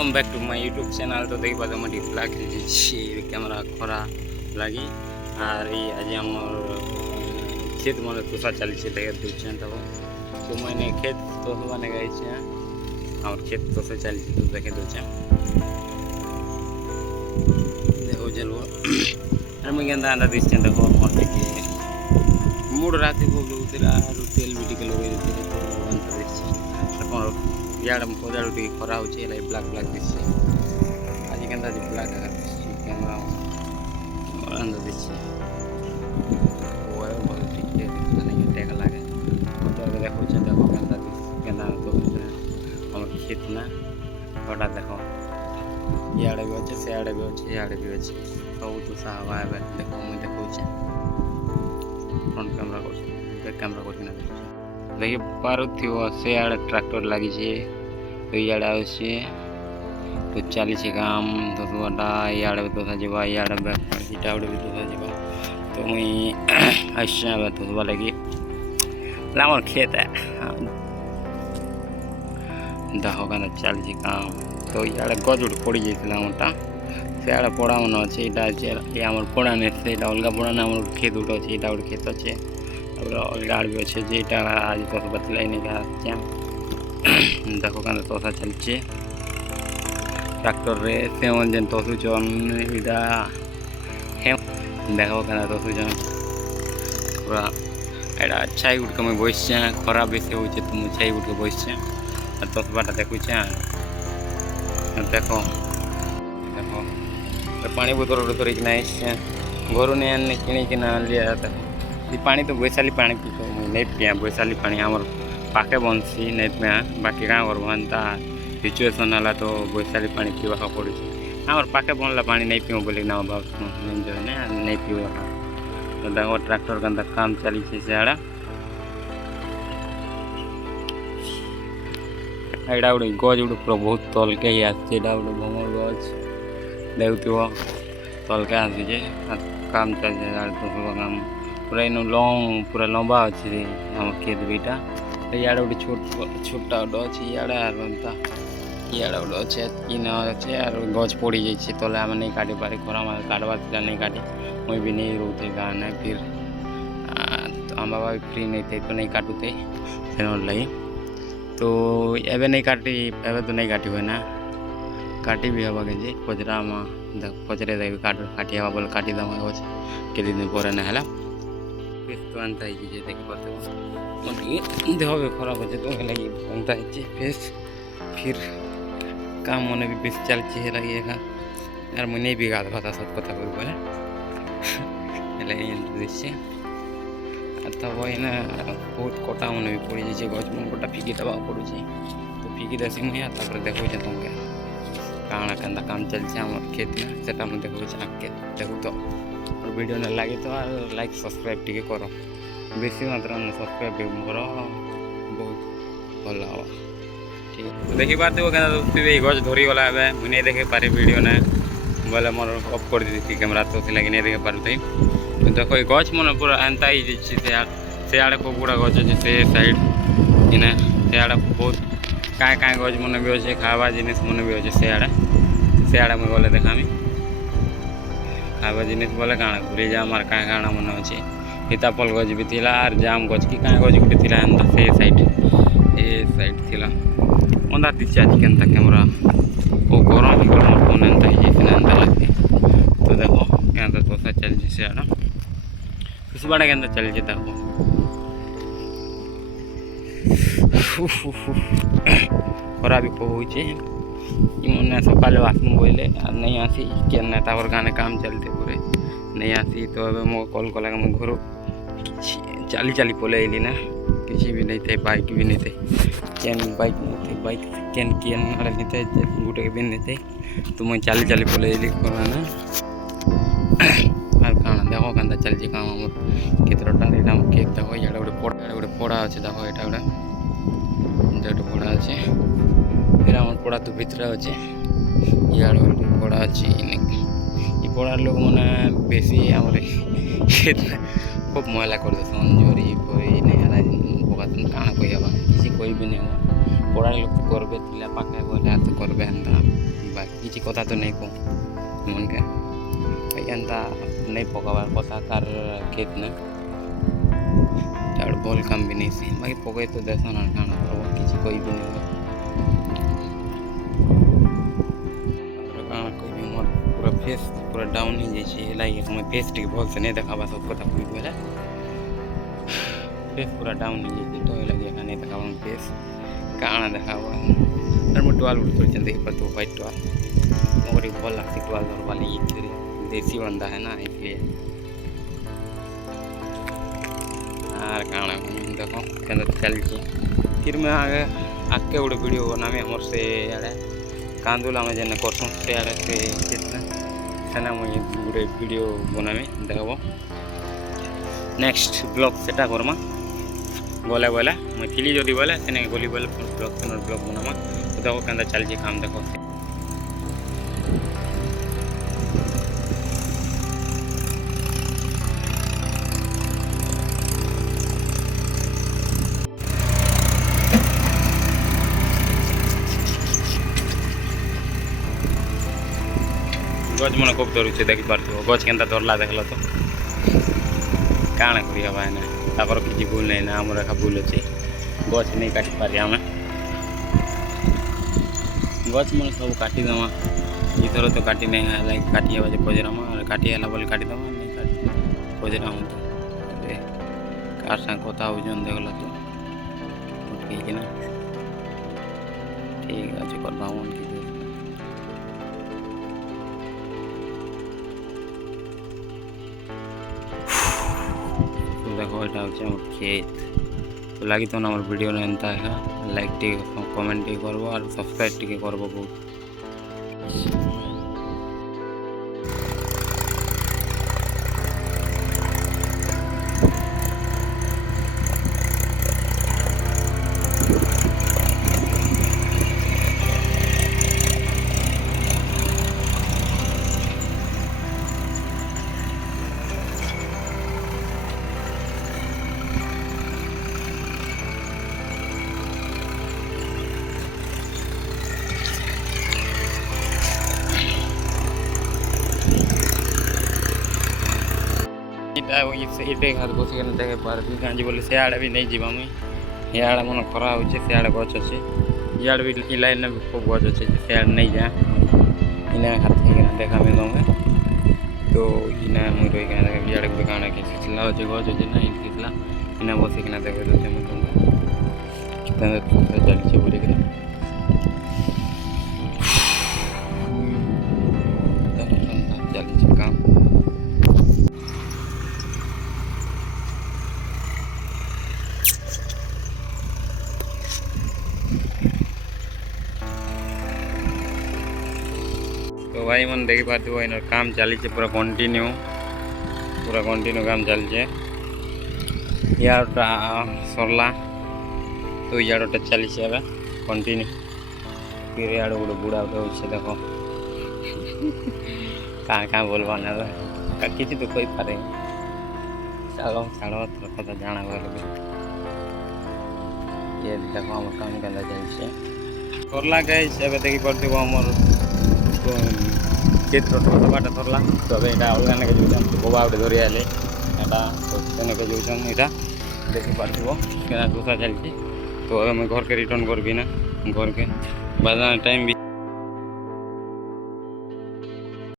Welcome back to my YouTube channel. तो देखी पाते मैं ब्लैक कैमेरा खरा लगी और ये आज आम खेत मन तुषा चलছে देखे दूसरे तब तो मैंने खेत तो मैंने गई और खेत तो से चलছে तो देखे दूसरे देखो चलो और मुझे अंदा अंदा दिस देखो मोटे की मूड रात को उतरा तेल भी टिके लगे तो अंत दिस यार खोजा खरा हो ब्लैक ब्लैक दिस आज के ब्लैक कैमरा अंदर दिस टेक लगे देखो देखो के खेत ना हटा देखो इे भी अच्छे सियाड़े भी अच्छे इे भी अच्छे सब तो साहबा देखो मुझे देखो फ्रंट कैमरा बैक कैमरा कर देखिए पारुथी सियाड़े ट्रैक्टर लगी तो इे आसे तो चली काम दोसवाटा इे दोसा जावा इे बैक इटा भी दोसा जावा तो मुई आसा दोसवा लगी आम खेत है देखो क्या चली काम तो इे गज गोटे पड़ जाता आमटा सियाड़े पड़ा मन अच्छे ये आम पड़ा नहीं अलग पड़ा ना खेत गोटे अच्छे यहाँ गोटे खेत अच्छे अलग आड़ भी अच्छे जेटा आज तो बतलाई नहीं क्या देखो क्या तोसा चलचे ट्रैक्टर रे से जेन तसुचन इटा देखो क्या तसुचन पूरा एटा छाई उठ के मैं बसचे खरा बेसि हो तो मुझे छाई उठ के बसचे तसबाटा देखुचे देखो देखो पानी बोतल गोटे धरिक घर नहीं आने किणिकिना लिया पानी तो बैशाली पानी पीतो नहीं पिया बैशाली पानी आमर पाखे बनसी नहीं पिया बाकी क्या करता सिचुएसन है तो बैशाली पानी पीवा पड़ी आमर पाखे बनला पानी नहीं पीओ बोले ना नहीं पीवा तो देखो ट्रैक्टर के काम चली सियाड़ा एटा गोटे गज गोटे पूरा बहुत तल के ही आसे गोटे भमर गज देखुव तल के आसी काम चलते काम पूरा इन लंग पूरा लंबा अच्छे आम खेत बीटा इे गोटे छोटा गोटे अच्छे इे गोटे अच्छे इन अच्छे और गज पड़ी जाइए तले आम नहीं काटी पारे खरा काटबार नहीं काटी मुई भी नहीं रोते गाने फिर तो आम बाबा भी फ्री नहीं थे तो नहीं काटुते से लगी तो एवं नहीं काटी एवं तो नहीं काटी हुए ना काटी भी हवा के पचरा पचरे देवी काटी हवा बोले काटी दम के दिन पर ना तो अंत देखी पाते देह भी खराब अच्छे तो लगे अंत फेस फिर काम मन भी बेस चलती लगे यार मुझे नहीं भी गाद भाता सब कथा कह बोले दृश्य तब ना बहुत कटा मन भी पड़ जाए गज मन गोटा फिकी दबा पड़ू तो फिकी देसी मुझे देखो तुमके काଣା केन्ता काम चलছে আমার खेत में सेटा मैं देखो आगे देखो तो और वीडियो ना लगे तो लाइक सब्सक्राइब टी करो बेसी मात्रा में सब्सक्राइब करो बहुत भल हम ठीक है देखी पाते वो क्या गज धरी गला मुझे नहीं देखे पारे वीडियो ना बोले मोर अफ कर दी कैमरा तो लगे नहीं देखे पारे तो देखो ये गज मन पूरा एंता ही सियाड़े को पूरा गज अच्छे से साइड इने सियाड़े बहुत क्या क्या गज मन भी अच्छे खावा जिनिस मन भी अच्छे सियाड़े में गले देखा खावा जिनिस बोले काଣା घूरी जाम और क्या काଣା मन अच्छे सीताफल गज भी थिला और जाम गज कि क्या गज गोटे थिला एंता से साइड थिला अंदा दिशा आज केनता कैमरा ओ गरम ही गरम फोन एंता एंता लगे तो देखो क्या तोसा चलছে सियाड़ा खुशबाड़ा के चलছে देखो खरा भी कहे मन सका आसमु बोले नहीं आसी के गाने काम चलते पूरे नहीं आसी तो अब मो कॉल कला मैं घर चली चली पलैली ना किसी भी नहीं थे बाइक भी नहीं थे केन बाइक नहीं थे बाइक केन केन नहीं थे गोटे भी नहीं थे तो मैं चली चली पलैली ना और काना देखो क्या चलती काम केतटा खेत देखो इे गोटे पड़ा अच्छे देखो यहाँ गोटे पड़ा अच्छे फिर आम पड़ा तो भितर अच्छे इे गोटे पड़ा अच्छे ये पड़ार लोक मैंने बेसी आम खूब मैला कर देसन झरी फरी नहीं पकाते काଣା कह किसी कोई भी नहीं पड़ार लोग तो करबे पाखे गले हाथ करबे एंता किसी कथा तो नहीं कहूँ मन के एनता नहीं पकाबार कथा कार खेत ने भल काम भी नहीं सी बाकी पकई तो देसन और काना करब किसी कोई भी नहीं काना कोई भी मोर पूरा फेस पूरा डाउन ही जाइए लाइक मैं फेस टी भल से नहीं देखाबा सब कथा कोई बोले फेस पूरा डाउन ही जाइए तो लगे नहीं देखाबा फेस काना देखाबा और मैं टुआल उड़ चल देखी पर तो वाइट टुआल मोरी भल लगती टुआल धर वाली देसी बंदा है ना इसलिए और काना देखो केंद्र चलची फिर मैं आगे आके गोटे वीडियो बनामी हमर से आड़े कांदुला में जेने करसुँ से आड़े से सेना मुझे गोटे वीडियो बनामी देखो नेक्स्ट ब्लॉग सेटा करमा गले बोले मैं थिली जदि बोले सेने गली बोले ब्लॉग ब्लॉग बनामा तो देखो केंद्र चलची काम देखो गज मन खूब धरुचे देखी पार्थ गज के धरला देखल तो काण करवा किसी भूल नहीं ना आम एका भूल अच्छे गज नहीं काटी पारे आम गज मन सब काटिदेमा इधर तो काटी नहीं लाइक काटी हे पजरामा काटी है बोले काटिदेमा नहीं काटी पजराम तो कार सा कथा हो देखल तो ठीक है ठीक अच्छे करवा देखो এটা হচ্ছে আমার ক্ষেত তো লাগি তো আমার ভিডিও এনতা है লাইক টি কমেন্ট টি করব আর সাবস্ক্রাইব টি করব বহুত इटे घात बस देखे पार्बी कहीं बोले सियाड़े भी नहीं जीवा मुई इड़े मन खरा हो सियाड़े गच अच्छे इड़े भी लाइन भी खूब गच अच्छे सियाड़े नहीं जा इना हाथ देखा में गाँव में तो इना मुई रही इड़े गोटे काण खिचला अच्छे गच अच्छे ना खिचला इना बसिकना देखे देते मुझे चलचे बोल चलचे काम तो भाई मन देखी पार्थ इन काम चली पूरा कंटिन्यू काम चलचे इटा सरला तो इटा चली कंटिन्यू फिर इे गोटे बुढ़ा गोटे देखो क्या बोलवा ना किसी तो कोई पारे चलो छाड़ कथा जाना ये देखो आम काम के चलছে सरला गाइस एबे देखी पार्थिव आमर क्षेत्र सफाटा सरला तो ये अलग जो गोबा गोटे धरी आले के जो यहाँ देखी पार्थिव क्या दूसरा चलती तो अब मैं घर के रिटर्न करबी ना घर के बाजार टाइम भी